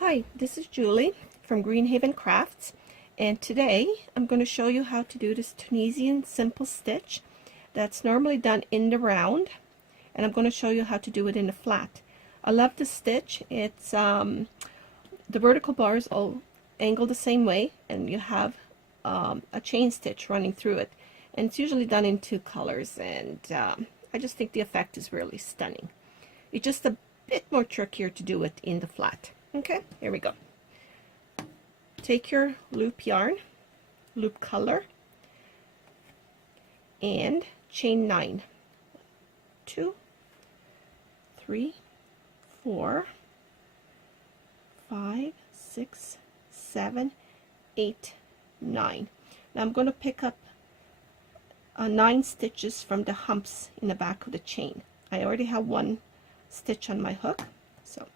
Hi, this is Julie from Greenhaven Crafts, and today I'm going to show you how to do this Tunisian simple stitch that's normally done in the round, and I'm going to show you how to do it in the flat. I love this stitch. It's the vertical bars all angled the same way, and you have a chain stitch running through it, and it's usually done in two colors, and I just think the effect is really stunning. It's just a bit more trickier to do it in the flat. Okay, here we go. Take your loop yarn, loop color, and chain 9. 2, 3, 4, 5, 6, 7, 8, 9. Now I'm going to pick up 9 stitches from the humps in the back of the chain. I already have one stitch on my hook, so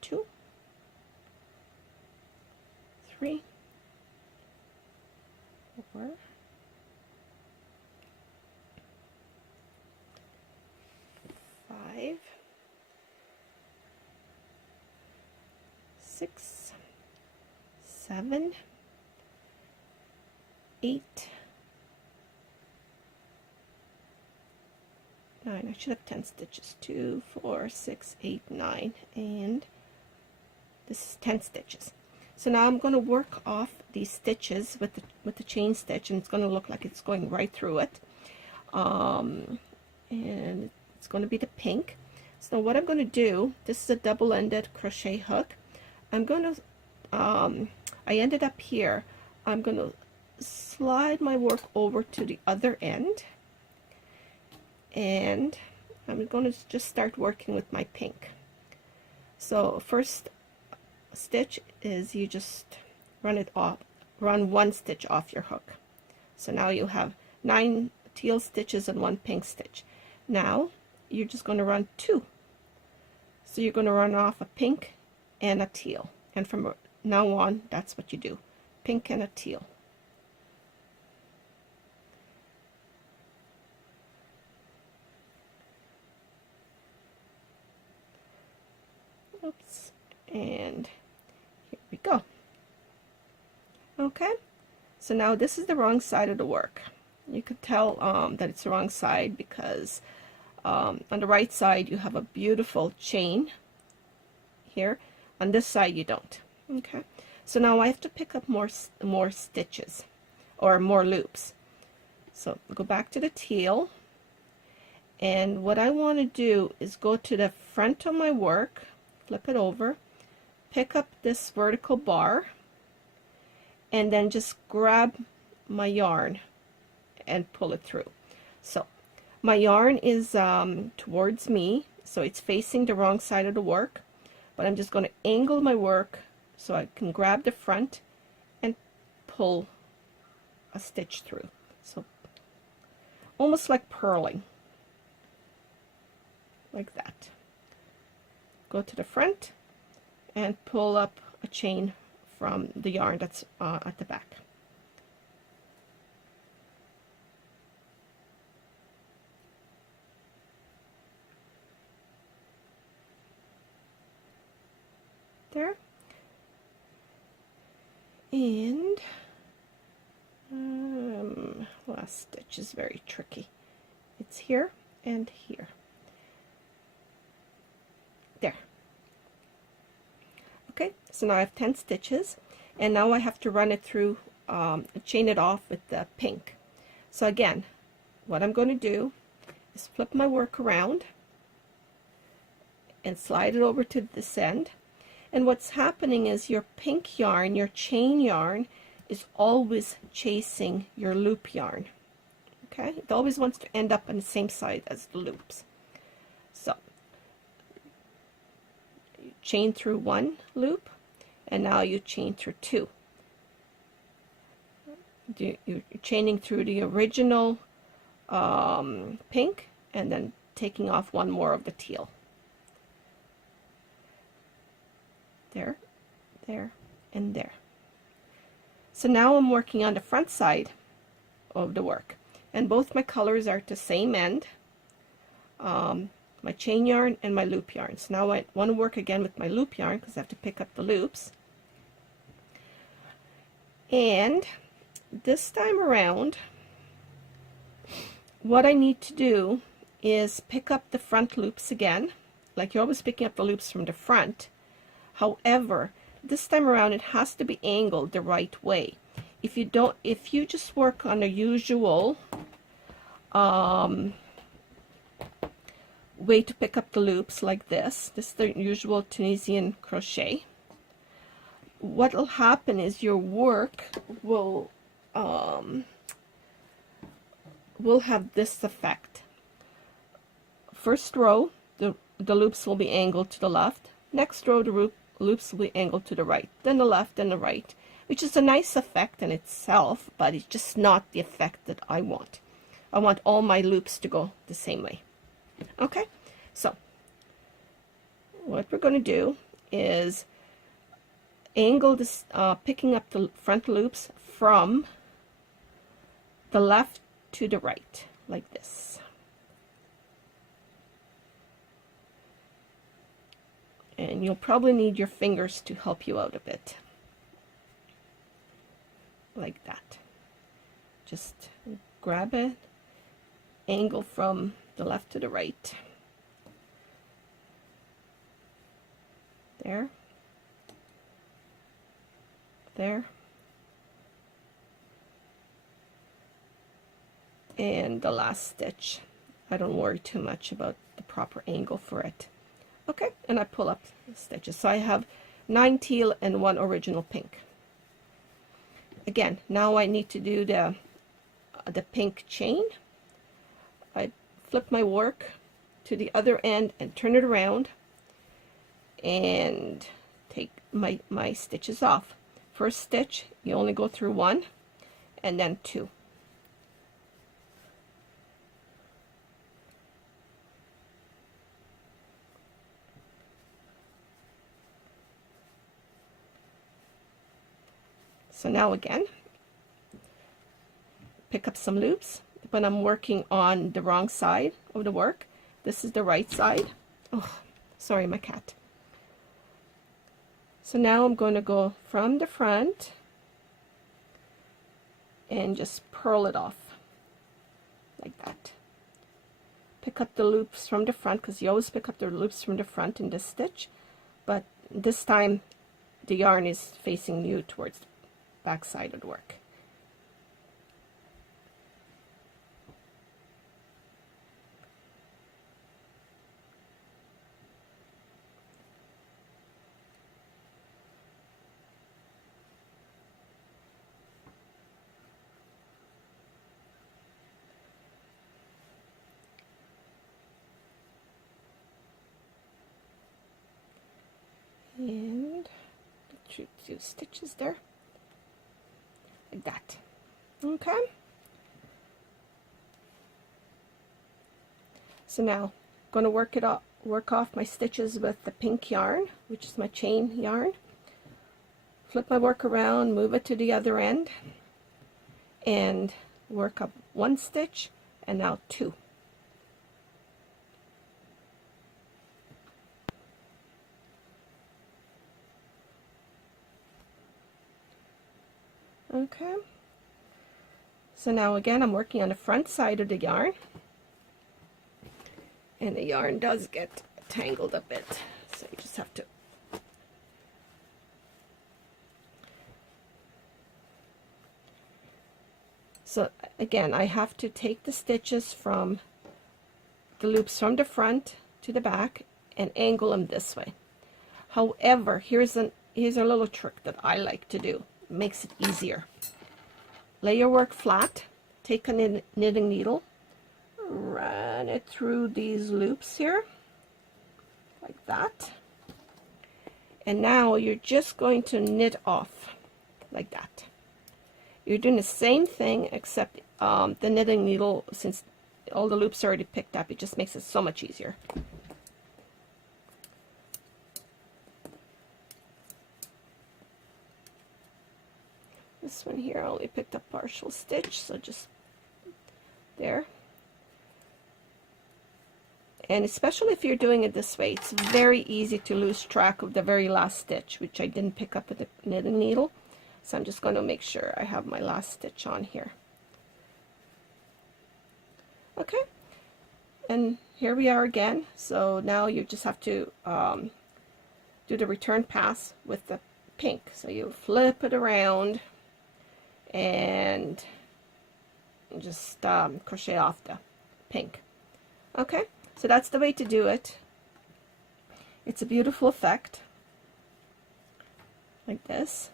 2, 3, 4, 5, 6, 7, 8, 9. I should have 10 stitches. 2, 4, 6, 8, 9, and this is 10 stitches. So now I'm going to work off these stitches with the chain stitch, and it's going to look like it's going right through it. And it's going to be the pink. So what I'm going to do, this is a double-ended crochet hook. I'm going to, I ended up here. I'm going to slide my work over to the other end, and I'm going to just start working with my pink. So first stitch is you just run one stitch off your hook. So now you have 9 teal stitches and 1 pink stitch. Now you're just going to run 2. So you're going to run off a pink and a teal, and from now on that's what you do, pink and a teal. Oops, and here we go. Okay, so now this is the wrong side of the work. You could tell that it's the wrong side because on the right side you have a beautiful chain here. On this side you don't. Okay, so now I have to pick up more stitches or more loops. So go back to the teal, and what I want to do is go to the front of my work, flip it over, pick up this vertical bar, and then just grab my yarn and pull it through. So my yarn is towards me, so it's facing the wrong side of the work, but I'm just going to angle my work so I can grab the front and pull a stitch through. So almost like purling, like that. Go to the front and pull up a chain from the yarn that's at the back. There. And last stitch is very tricky. It's here and here. There. Okay, so now I have 10 stitches, and now I have to run it through, chain it off with the pink. So again, what I'm going to do is flip my work around and slide it over to this end. And what's happening is your pink yarn, your chain yarn, is always chasing your loop yarn. Okay, it always wants to end up on the same side as the loops. So you chain through 1 loop, and now you chain through 2. You're chaining through the original pink, and then taking off 1 more of the teal. There, there, and there. So now I'm working on the front side of the work, and both my colors are at the same end. my chain yarn and my loop yarn. So now I want to work again with my loop yarn because I have to pick up the loops. And this time around, what I need to do is pick up the front loops again, like you're always picking up the loops from the front. However, this time around it has to be angled the right way. If you just work on the usual way to pick up the loops like this is the usual Tunisian crochet, what will happen is your work will have this effect. First row, the loops will be angled to the left. Next row, the loops will be angled to the right. Then the left and the right, which is a nice effect in itself, but it's just not the effect that I want. I want all my loops to go the same way. Okay, so what we're going to do is angle this, picking up the front loops from the left to the right, like this. And you'll probably need your fingers to help you out a bit. Like that. Just grab it, angle from the left to the right. There. There. And the last stitch, I don't worry too much about the proper angle for it. Okay, and I pull up the stitches. So I have 9 teal and 1 original pink. Again, now I need to do the pink chain. I flip my work to the other end and turn it around and take my stitches off. First stitch, you only go through 1 and then 2. So now again, pick up some loops, but I'm working on the wrong side of the work. This is the right side. Oh, sorry, my cat. So now I'm going to go from the front and just purl it off like that. Pick up the loops from the front, because you always pick up the loops from the front in this stitch, but this time the yarn is facing you towards the back side of the work. And 2 stitches there. Like that. Okay. So now I'm going to work off my stitches with the pink yarn, which is my chain yarn. Flip my work around, move it to the other end, and work up 1 stitch and now 2. Okay, so now again I'm working on the front side of the yarn, and the yarn does get tangled a bit, so you just have to so again I have to take the stitches from the loops from the front to the back and angle them this way. However, here's a little trick that I like to do. Makes it easier. Lay your work flat, take a knitting needle, run it through these loops here, like that, and now you're just going to knit off, like that. You're doing the same thing, except the knitting needle, since all the loops are already picked up, it just makes it so much easier. This one here I only picked up partial stitch, so just there. And especially if you're doing it this way, it's very easy to lose track of the very last stitch, which I didn't pick up with the knitting needle. So I'm just going to make sure I have my last stitch on here. Okay, and here we are again. So now you just have to do the return pass with the pink. So you flip it around and just crochet off the pink. Okay, so that's the way to do it. It's a beautiful effect, like this.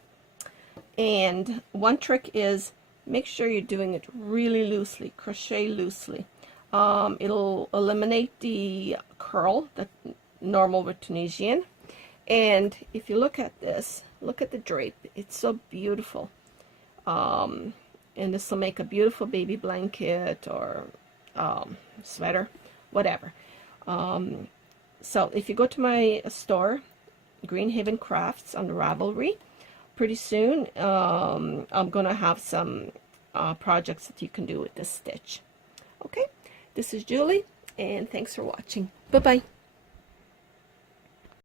And one trick is make sure you're doing it really loosely, crochet loosely. It'll eliminate the curl that's normal with Tunisian. And if you look at this, look at the drape, it's so beautiful. And this will make a beautiful baby blanket or sweater, whatever. So if you go to my store, Greenhaven Crafts on Ravelry, pretty soon I'm gonna have some projects that you can do with this stitch. Okay, this is Julie, and thanks for watching. Bye bye.